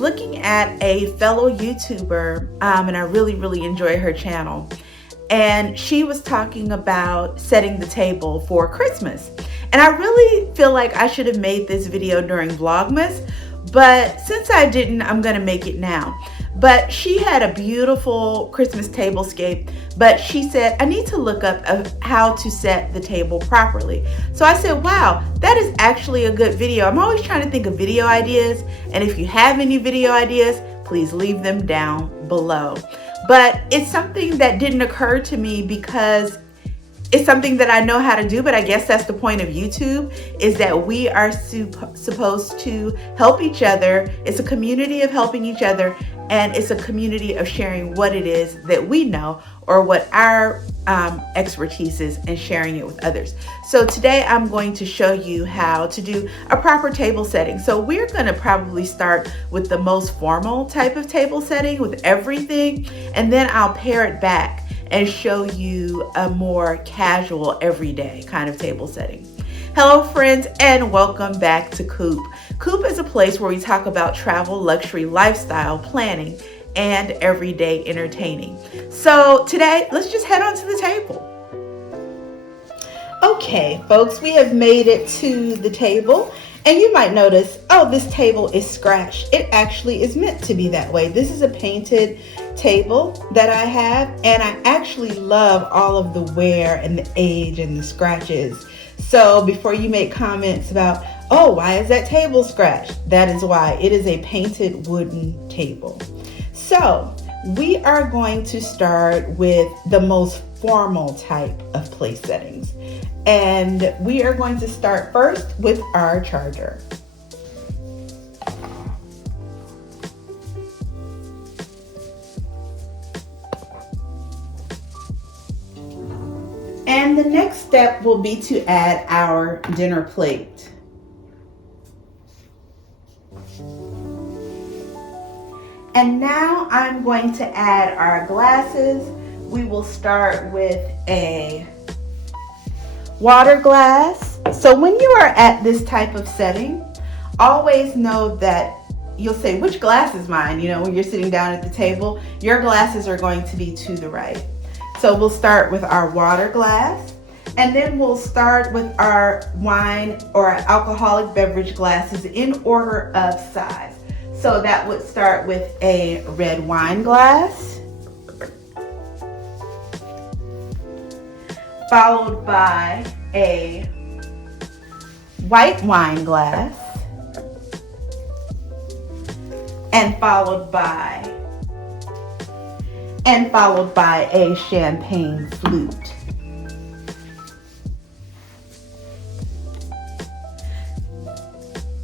looking at a fellow YouTuber, and I really enjoy her channel. And she was talking about setting the table for Christmas. And I really feel like I should have made this video during Vlogmas, but since I didn't, I'm gonna make it now. But she had a beautiful Christmas tablescape, but she said, I need to look up how to set the table properly. So I said, wow, that is actually a good video. I'm always trying to think of video ideas, and if you have any video ideas, please leave them down below. But it's something that didn't occur to me because it's something that I know how to do, but I guess that's the point of YouTube, is that we are supposed to help each other. It's a community of helping each other, and it's a community of sharing what it is that we know or what our expertise is and sharing it with others. So today I'm going to show you how to do a proper table setting. So we're going to probably start with the most formal type of table setting with everything, and then I'll pare it back and show you a more casual, everyday kind of table setting. Hello friends, and welcome back to Coop. Coop is a place where we talk about travel, luxury, lifestyle, planning, and everyday entertaining. So today, let's just head on to the table. Okay, folks, we have made it to the table. And you might notice, oh, this table is scratched. It actually is meant to be that way. This is a painted table that I have, and I actually love all of the wear and the age and the scratches. So before you make comments about, oh, why is that table scratched? That is why. It is a painted wooden table. So we are going to start with the most formal type of place settings. And we are going to start first with our charger. And the next step will be to add our dinner plate. And now I'm going to add our glasses. We will start with a water glass. So when you are at this type of setting, always know that you'll say, which glass is mine? You know, when you're sitting down at the table, your glasses are going to be to the right. So we'll start with our water glass, and then we'll start with our wine or alcoholic beverage glasses in order of size. So that would start with a red wine glass, followed by a white wine glass, and followed by a champagne flute.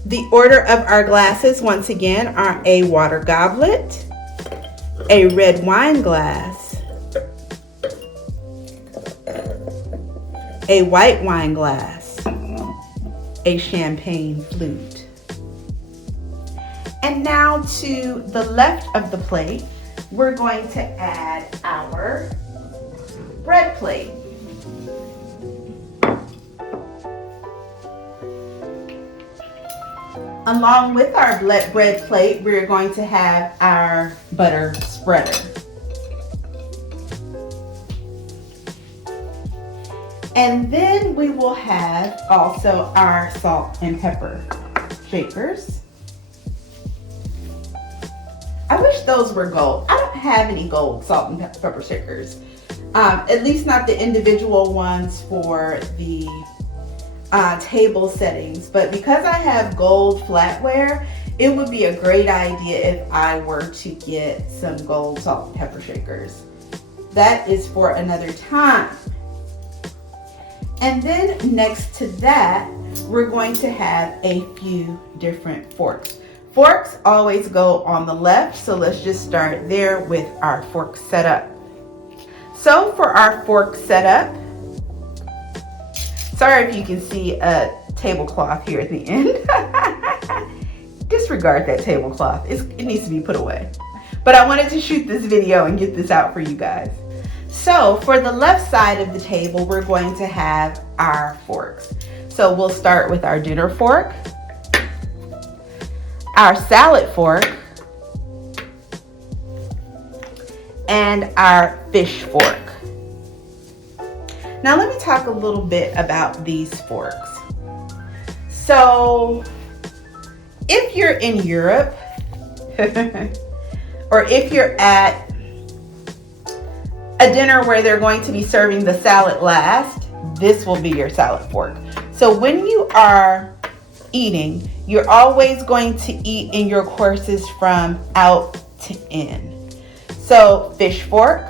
The order of our glasses, once again, are a water goblet, a red wine glass, a white wine glass, a champagne flute. And now to the left of the plate, we're going to add our bread plate. Along with our bread plate, we're going to have our butter spreader. And then we will have also our salt and pepper shakers. I wish those were gold. I don't have any gold salt and pepper shakers. At least not the individual ones for the table settings. But because I have gold flatware, it would be a great idea if I were to get some gold salt and pepper shakers. That is for another time. And then next to that, we're going to have a few different forks. Forks always go on the left, so let's just start there with our fork setup. So for our fork setup, sorry if you can see a tablecloth here at the end. Disregard that tablecloth, it needs to be put away. But I wanted to shoot this video and get this out for you guys. So for the left side of the table, we're going to have our forks. So we'll start with our dinner fork, our salad fork, and our fish fork. Now let me talk a little bit about these forks. So if you're in Europe or if you're at a dinner where they're going to be serving the salad last, this will be your salad fork. So when you are eating, you're always going to eat in your courses from out to in. So fish fork,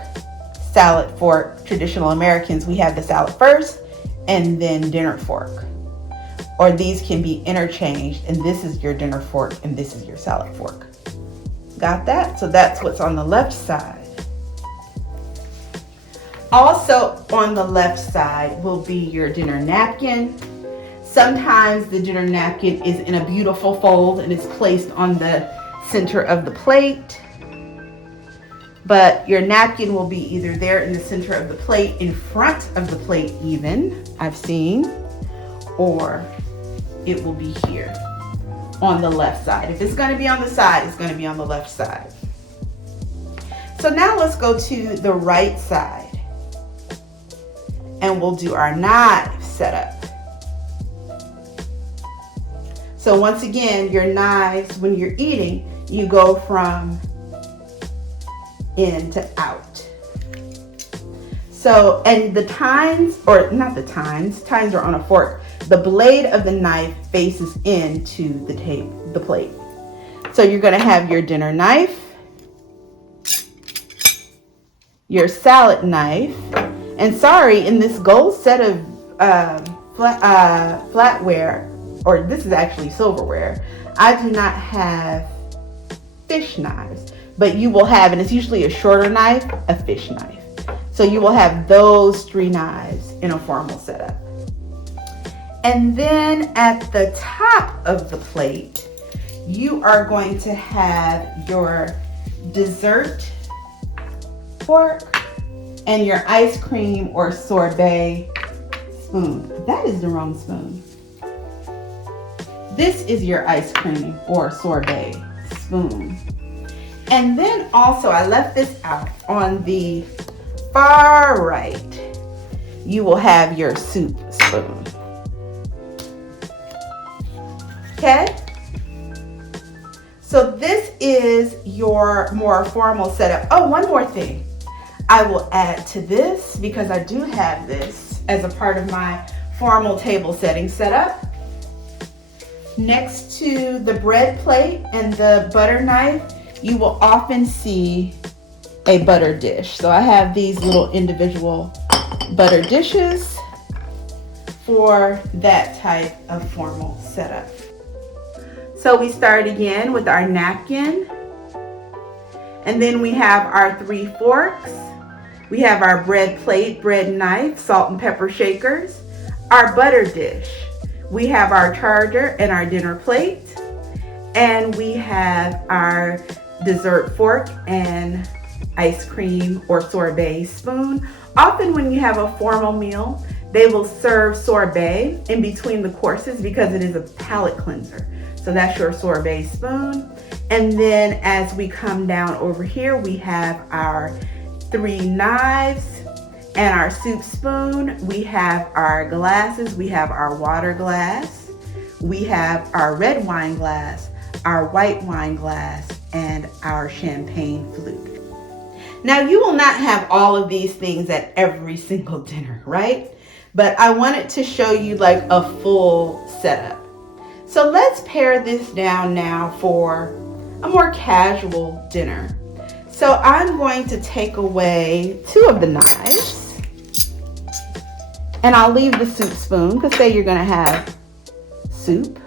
salad fork. Traditional Americans, we have the salad first and then dinner fork. Or these can be interchanged, and this is your dinner fork and this is your salad fork. Got that? So that's what's on the left side. Also on the left side will be your dinner napkin. Sometimes the dinner napkin is in a beautiful fold and it's placed on the center of the plate. But your napkin will be either there in the center of the plate, in front of the plate even, I've seen, or it will be here on the left side. If it's going to be on the side, it's going to be on the left side. So now let's go to the right side and we'll do our knife setup. So once again, your knives, when you're eating, you go from in to out. So, and the tines, or not the tines are on a fork. The blade of the knife faces into the plate. So you're going to have your dinner knife, your salad knife, and sorry, in this gold set of flatware, or this is actually silverware, I do not have fish knives, but you will have, and it's usually a shorter knife, a fish knife. So you will have those 3 knives in a formal setup. And then at the top of the plate, you are going to have your dessert fork and your ice cream or sorbet spoon. That is the wrong spoon. This is your ice cream or sorbet spoon. And then also, I left this out, on the far right, you will have your soup spoon. Okay? So this is your more formal setup. Oh, one more thing I will add to this, because I do have this as a part of my formal table setting setup. Next to the bread plate and the butter knife, you will often see a butter dish. So I have these little individual butter dishes for that type of formal setup. So we start again with our napkin, and then we have our 3 forks. We have our bread plate, bread knife, salt and pepper shakers, our butter dish. We have our charger and our dinner plate, and we have our dessert fork and ice cream or sorbet spoon. Often when you have a formal meal, they will serve sorbet in between the courses because it is a palate cleanser. So that's your sorbet spoon. And then as we come down over here, we have our 3 knives and our soup spoon. We have our glasses. We have our water glass. We have our red wine glass, our white wine glass, and our champagne flute. Now, you will not have all of these things at every single dinner, right? But I wanted to show you like a full setup. So let's pare this down now for a more casual dinner. So I'm going to take away 2 of the knives, and I'll leave the soup spoon, because say you're going to have soup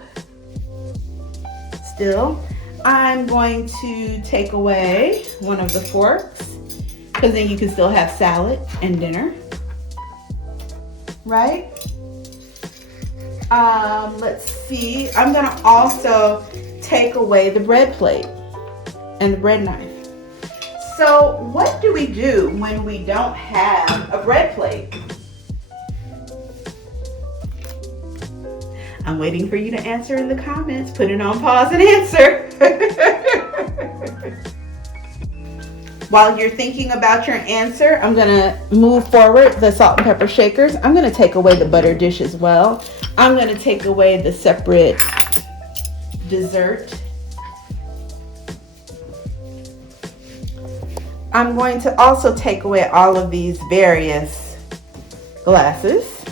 still. I'm going to take away 1 of the forks, because then you can still have salad and dinner, right? Let's see. I'm going to also take away the bread plate and the bread knife. So what do we do when we don't have a bread plate? I'm waiting for you to answer in the comments. Put it on pause and answer. While you're thinking about your answer, I'm gonna move forward the salt and pepper shakers. I'm gonna take away the butter dish as well. I'm gonna take away the separate dessert. I'm going to also take away all of these various glasses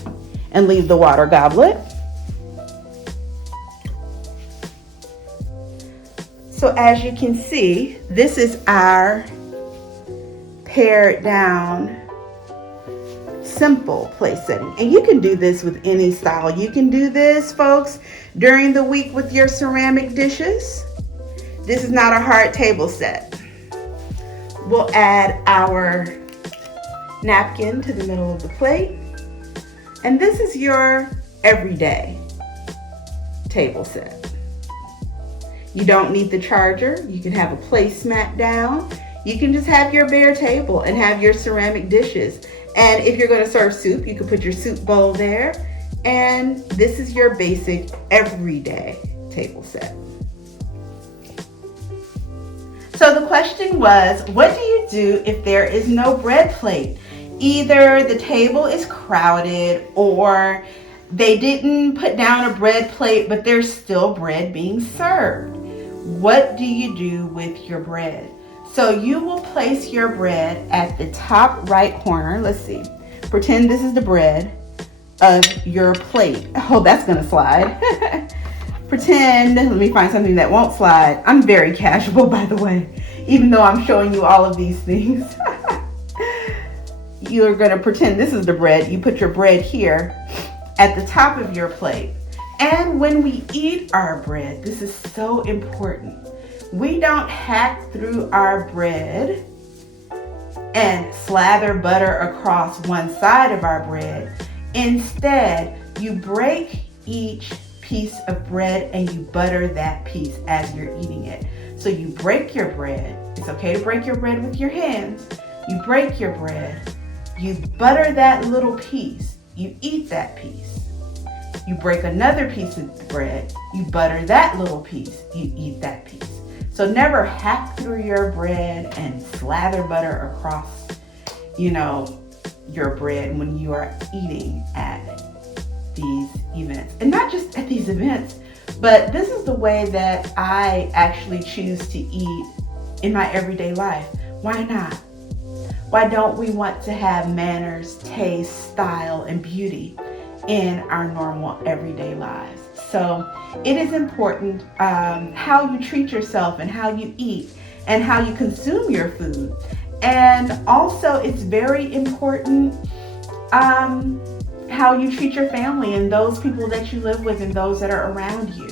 and leave the water goblet. So as you can see, this is our pared down simple place setting. And you can do this with any style. You can do this, folks, during the week with your ceramic dishes. This is not a hard table set. We'll add our napkin to the middle of the plate. And this is your everyday table set. You don't need the charger. You can have a placemat down. You can just have your bare table and have your ceramic dishes. And if you're going to serve soup, you can put your soup bowl there. And this is your basic everyday table set. So the question was, what do you do if there is no bread plate? Either the table is crowded or they didn't put down a bread plate, but there's still bread being served. What do you do with your bread? So you will place your bread at the top right corner. Let's see. Pretend this is the bread of your plate. Oh, that's gonna slide. Pretend, let me find something that won't slide. I'm very casual, by the way, even though I'm showing you all of these things. You're gonna pretend this is the bread. You put your bread here at the top of your plate. And when we eat our bread, this is so important. We don't hack through our bread and slather butter across one side of our bread. Instead, you break each piece of bread and you butter that piece as you're eating it. So you break your bread. It's okay to break your bread with your hands. You break your bread. You butter that little piece. You eat that piece. You break another piece of bread. You butter that little piece. You eat that piece. So never hack through your bread and slather butter across, your bread when you are eating at these events. And not just at these events, but this is the way that I actually choose to eat in my everyday life. Why not? Why don't we want to have manners, taste, style, and beauty in our normal everyday lives? So it is important how you treat yourself and how you eat and how you consume your food. And also it's very important how you treat your family and those people that you live with and those that are around you.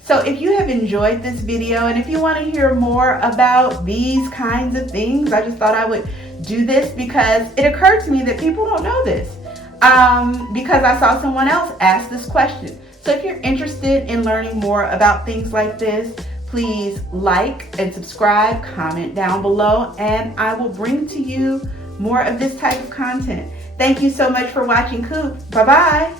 So if you have enjoyed this video and if you want to hear more about these kinds of things, I just thought I would do this because it occurred to me that people don't know this because I saw someone else ask this question. So if you're interested in learning more about things like this, please like and subscribe, comment down below, and I will bring to you more of this type of content. Thank you so much for watching Coop. Bye-bye.